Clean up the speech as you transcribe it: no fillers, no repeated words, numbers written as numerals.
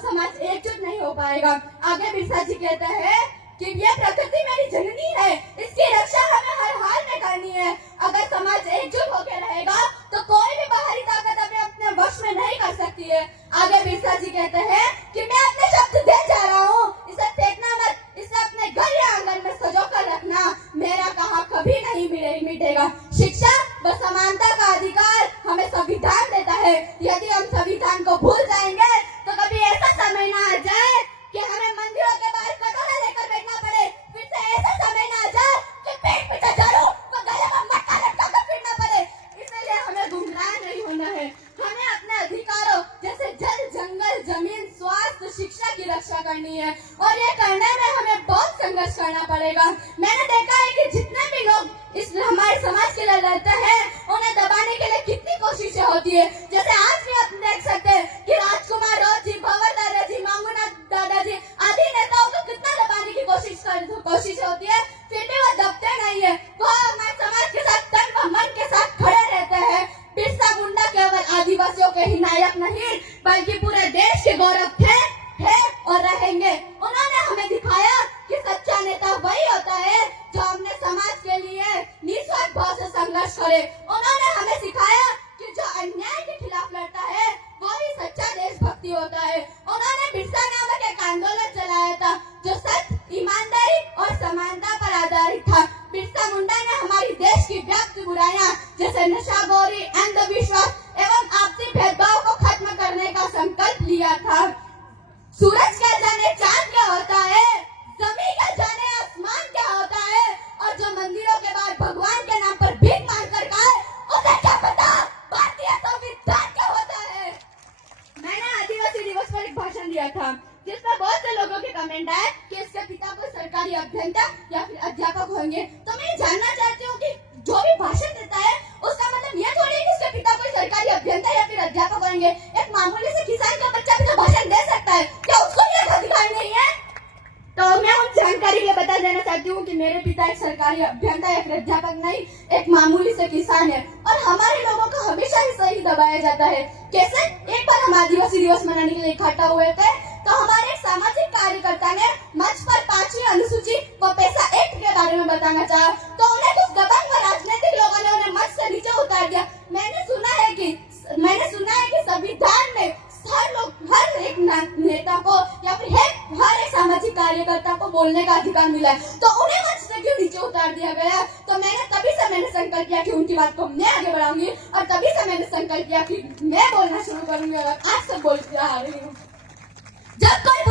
समाज एकजुट नहीं हो पाएगा। आगे बिरसा जी कहते हैं कि ये प्रकृति मेरी जननी है, इसकी रक्षा हमें हर हाल में करनी है। अगर समाज एकजुट होकर रहेगा तो कोई भी बाहरी ताकत हमें अपने वश में नहीं कर सकती है। आगे बिरसा जी कहते हैं कि मैं अपने शब्द दे जा रहा हूँ, इसे फेंकना मत, इसे अपने घर या आंगन में सजो कर रखना। मेरा कहा कभी नहीं मिटेगा। शिक्षा व समानता का अधिकार हमें संविधान देता है। यदि हम संविधान को भूल जाएंगे तो कभी ऐसा समय न आ जाए कि हमें मंदिरों के बाहर कटोरे लेकर बैठना पड़े। फिर से ऐसा समय न आ जाए कि पेट पे झाड़ू तो गले में मटका लटकाकर फिरना पड़े। इसलिए हमें गुमराह नहीं होना है। हमें अपने अधिकारों जैसे जल, जंगल, जमीन, स्वास्थ्य, शिक्षा की रक्षा करनी है और ये करने में हमें बहुत संघर्ष करना पड़ेगा। मैंने देखा है कि जितने भी लोग इस हमारे समाज के लिए लड़ते हैं उन्हें दबाने के लिए कितनी कोशिशें होती है। जैसे आज भी आप देख सकते हैं कि राजकुमार राव जी, भंवर दादाजी, मांगूनाथ दादाजी आदि नेताओं को कितना दबाने की कोशिश होती है, फिर भी वो दबते नहीं है। वो हमारे समाज के साथ तन व मन के साथ खड़े रहते हैं। बिरसा मुंडा केवल आदिवासियों के ही नायक नहीं बल्कि पूरे देश के गौरव थे और रहेंगे। उन्होंने हमें दिखाया कि सच्चा नेता वही होता है जो अपने समाज के लिए निस्वार्थ भाव से संघर्ष करे। उन्होंने हमें सिखाया कि जो अन्याय के खिलाफ लड़ता है वही सच्चा देशभक्ति होता है। उन्होंने बिरसा नामक एक आंदोलन चलाया था जो सत्य, ईमानदारी और समानता पर आधारित था। बिरसा मुंडा ने हमारी देश की व्याप्त बुराइयां जैसे नशाखोरी, अंधविश्वास एवं आपसी भेदभाव को खत्म करने का संकल्प लिया था। सूरज क्या जाने चांद क्या होता है, जमीन क्या जाने आसमान क्या होता है, और जो मंदिरों के बाहर भगवान के नाम पर भीख मांग कर खाए उसे क्या पता भारतीय संविधान क्या होता है। मैंने आदिवासी दिवस पर एक भाषण दिया था जिसमें बहुत से लोगों के कमेंट आए कि इसके पिता को सरकारी अभियंता या फिर अध्यापक होंगे। तो मैं जानना चाहती हूँ कि जो भी भाषण देता है उसका मतलब ये थोड़ी है कि उसके पिता कोई सरकारी अभियंता या फिर अध्यापक होंगे। एक मामूली से किसान का बच्चा भी तो भाषण दे सकता है, क्या उसको ये अधिकार नहीं है? तो मैं उन जानकारी के लिए बता देना चाहती हूँ कि मेरे पिता एक सरकारी अभियंता या फिर अध्यापक नहीं, एक मामूली से किसान है। और हमारे लोगों को हमेशा ही सही दबाया जाता है। कैसे? एक बार हम आदिवासी दिवस मनाने के लिए इकट्ठा हुए थे तो हमारे सामाजिक कार्यकर्ता ने मंच पर 5वीं अनुसूची व पैसा एक्ट के बारे में बताना चाहा तो उन्हें कुछ दबंग व राजनीतिक लोगों ने उन्हें मंच से नीचे उतार दिया। मैंने सुना है कि संविधान में हर एक नेता को या फिर हर एक सामाजिक कार्यकर्ता को बोलने का अधिकार मिला है, तो उन्हें मंच से क्यों नीचे उतार दिया गया? तो तभी से मैंने संकल्प किया कि उनकी बात को मैं आगे बढ़ाऊंगी और तभी से मैंने संकल्प किया कि मैं बोलना शुरू करूंगी और आज तक बोलती आ रही हूँ। जब कोई